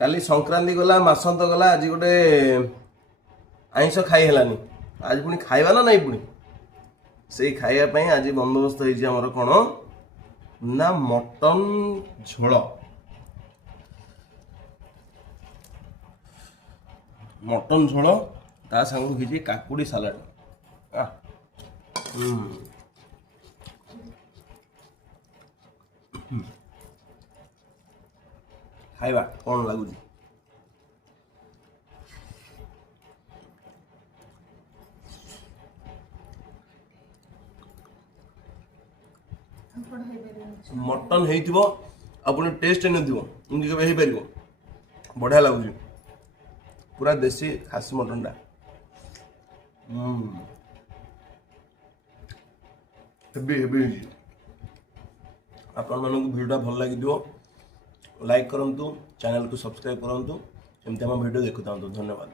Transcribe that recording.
काली संक्रांति गला मासंत गला आज गोटे आइंस खाई हेलानी आज पुणी खाइबा ना नहीं पुणी से खाइबा आज बंदोबस्त होमर कौन ना मटन झोल मटन झोल ता संग होइछि काकुड़ी सालाड खाइबा कौन लगुच मटन हेइथिबो आपण टेस्ट नथिबो इनके केबे हेइ परिबो बढ़िया लगुच पूरा देसी खासी मटन टा आपण मानक वीडियो भल लगी लाइक करंतु चैनल को सब्सक्राइब करंतु एमती हम वीडियो देखुता धन्यवाद।